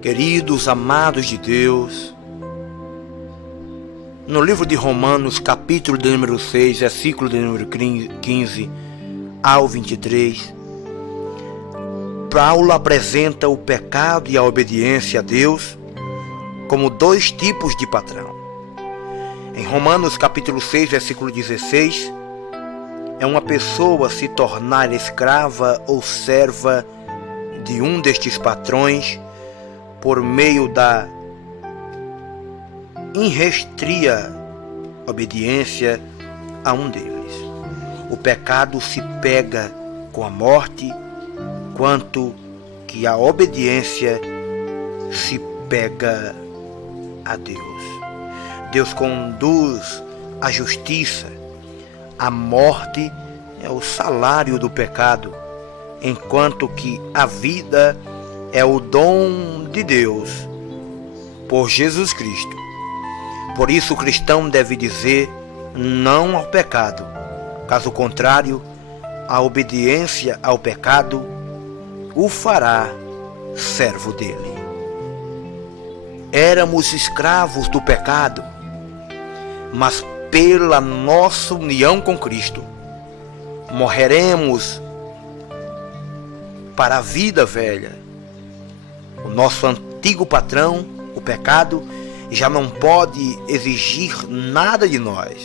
Queridos amados de Deus, no livro de Romanos, capítulo de número 6, versículo de número 15 ao 23, Paulo apresenta o pecado e a obediência a Deus como dois tipos de patrão. Em Romanos, capítulo 6, versículo 16, é uma pessoa se tornar escrava ou serva de um destes patrões por meio da irrestrita obediência a um deles. O pecado se pega com a morte, quanto que a obediência se pega a Deus. Deus conduz a justiça. A morte é o salário do pecado, enquanto que a vida é o dom de Deus por Jesus Cristo. Por isso o cristão deve dizer não ao pecado. Caso contrário, a obediência ao pecado o fará servo dele. Éramos escravos do pecado, mas pela nossa união com Cristo, morreremos para a vida velha. O nosso antigo patrão, o pecado, já não pode exigir nada de nós.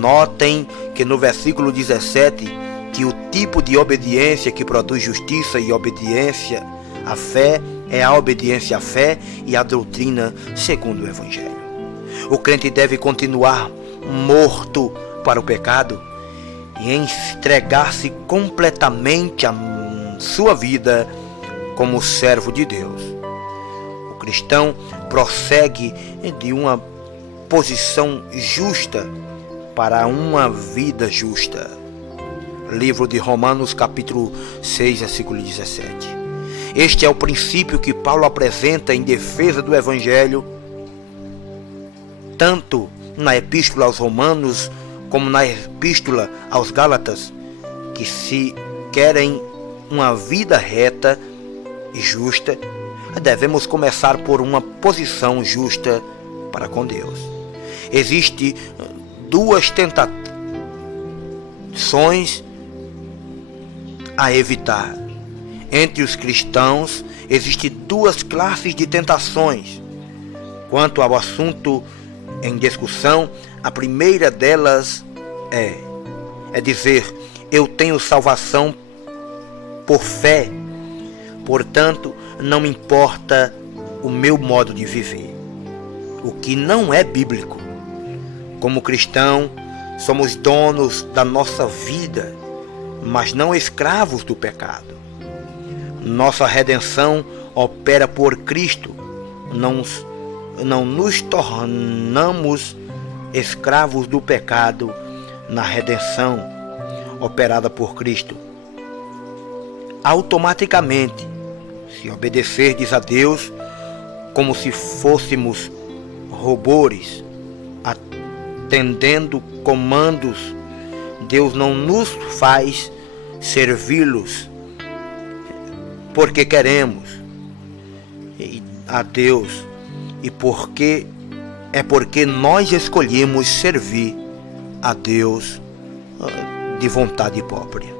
Notem que no versículo 17, que o tipo de obediência que produz justiça e obediência à fé é a obediência à fé e à doutrina segundo o Evangelho. O crente deve continuar morto para o pecado e entregar-se completamente à sua vida como servo de Deus. O cristão prossegue de uma posição justa para uma vida justa. Livro de Romanos, capítulo 6, versículo 17. Este é o princípio que Paulo apresenta em defesa do Evangelho, tanto na Epístola aos Romanos como na Epístola aos Gálatas, que se querem uma vida reta e justa, devemos começar por uma posição justa para com Deus. Existem duas tentações a evitar. Entre os cristãos existem duas classes de tentações. Quanto ao assunto em discussão, a primeira delas é dizer: eu tenho salvação por fé, portanto não me importa o meu modo de viver, o que não é bíblico. Como cristão, somos donos da nossa vida, mas não escravos do pecado. Nossa redenção opera por Cristo. Não nos tornamos escravos do pecado na redenção operada por Cristo. Automaticamente, se obedecerdes a Deus como se fôssemos robôs, atendendo comandos, Deus não nos faz servi-los porque queremos a Deus e porque nós escolhemos servir a Deus de vontade própria.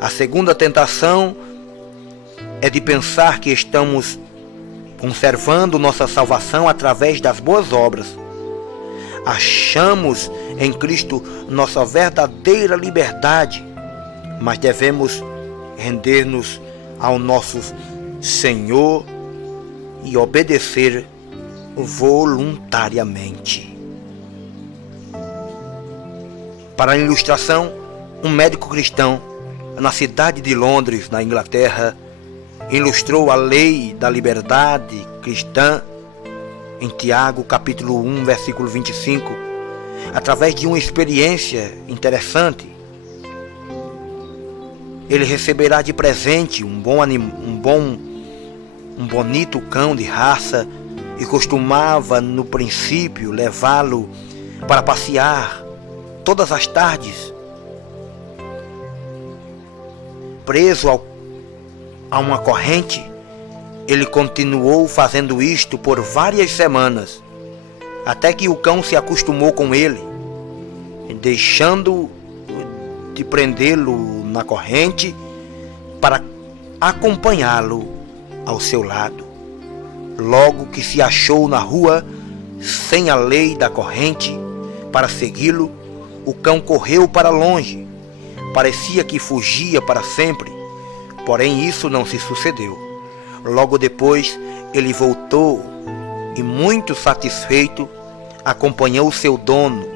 A segunda tentação é de pensar que estamos conservando nossa salvação através das boas obras. Achamos em Cristo nossa verdadeira liberdade, mas devemos render-nos ao nosso Senhor e obedecer voluntariamente. Para ilustração, um médico cristão na cidade de Londres, na Inglaterra, ilustrou a lei da liberdade cristã em Tiago, capítulo 1, versículo 25, através de uma experiência interessante. Ele receberá de presente um bonito cão de raça e costumava no princípio levá-lo para passear todas as tardes. Preso a uma corrente, Ele continuou fazendo isto por várias semanas, até que o cão se acostumou com ele, deixando de prendê-lo na corrente para acompanhá-lo ao seu lado. Logo que se achou na rua, sem a lei da corrente para segui-lo, o cão correu para longe. Parecia que fugia para sempre, porém isso não se sucedeu. Logo depois, ele voltou e, muito satisfeito, acompanhou seu dono,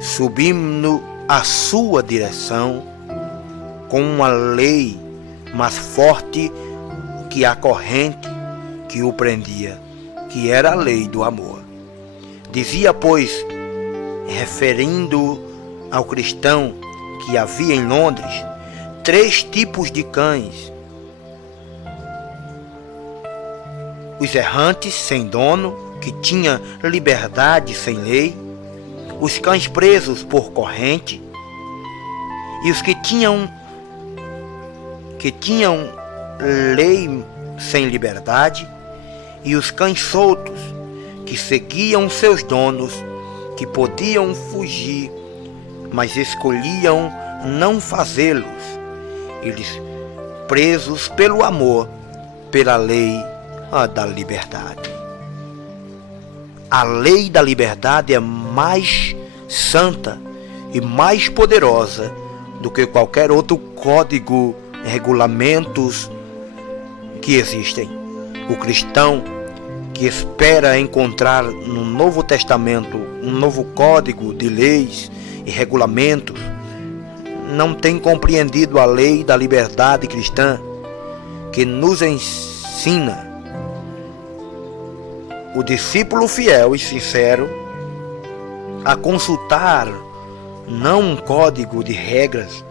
subindo à sua direção com uma lei mais forte que a corrente que o prendia, que era a lei do amor. Dizia, pois, referindo ao cristão que havia em Londres, 3 tipos de cães: os errantes sem dono, que tinham liberdade sem lei, os cães presos por corrente, e os que tinham lei sem liberdade, e os cães soltos, que seguiam seus donos, que podiam fugir, mas escolhiam não fazê-los. Eles presos pelo amor, pela lei da liberdade. A lei da liberdade é mais santa e mais poderosa do que qualquer outro código, regulamentos que existem. O cristão que espera encontrar no Novo Testamento um novo código de leis e regulamentos não tem compreendido a lei da liberdade cristã, que nos ensina o discípulo fiel e sincero a consultar não um código de regras,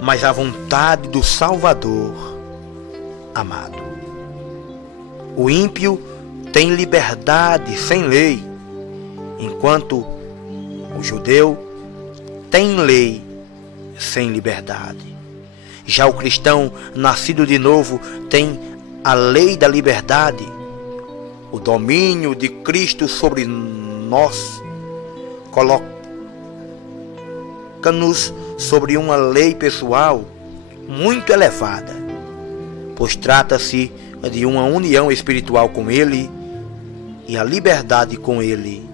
mas a vontade do Salvador amado. O ímpio tem liberdade sem lei, enquanto o judeu tem lei sem liberdade. Já o cristão nascido de novo tem a lei da liberdade. O domínio de Cristo sobre nós coloca-nos sobre uma lei pessoal muito elevada, pois trata-se de uma união espiritual com Ele e a liberdade com Ele,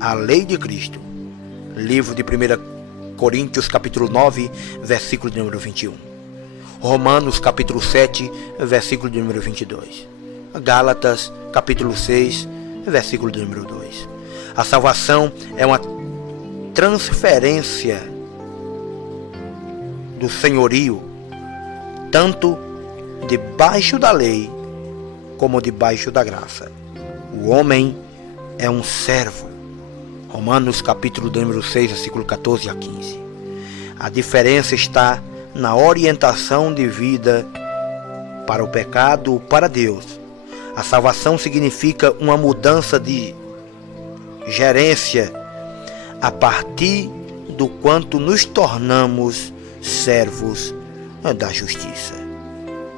a lei de Cristo. Livro de 1 Coríntios capítulo 9, versículo de número 21. Romanos capítulo 7, versículo de número 22. Gálatas capítulo 6, versículo de número 2. A salvação é uma transferência do senhorio, tanto debaixo da lei como debaixo da graça. O homem é um servo. Romanos capítulo número 6, versículo 14 a 15. A diferença está na orientação de vida para o pecado ou para Deus. A salvação significa uma mudança de gerência a partir do quanto nos tornamos servos da justiça.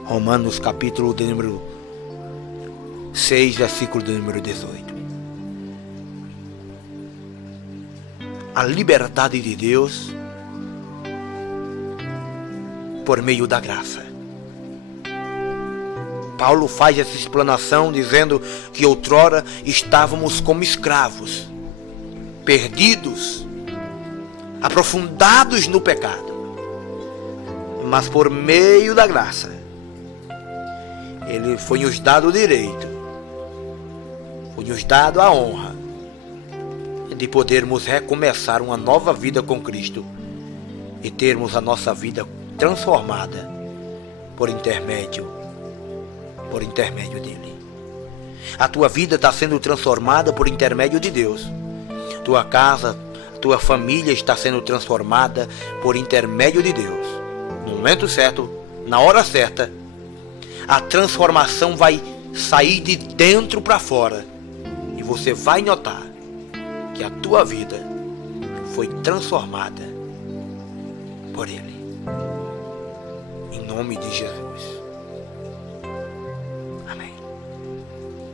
Romanos capítulo de número 6, versículo de número 18. A liberdade de Deus por meio da graça. Paulo faz essa explanação dizendo que outrora estávamos como escravos, perdidos, aprofundados no pecado, mas por meio da graça Ele foi nos dado o direito, foi nos dado a honra de podermos recomeçar uma nova vida com Cristo e termos a nossa vida transformada por intermédio dele. A tua vida está sendo transformada por intermédio de Deus. Tua casa, tua família está sendo transformada por intermédio de Deus. No momento certo, na hora certa, a transformação vai sair de dentro para fora e você vai notar que a tua vida foi transformada por Ele. nome de Jesus.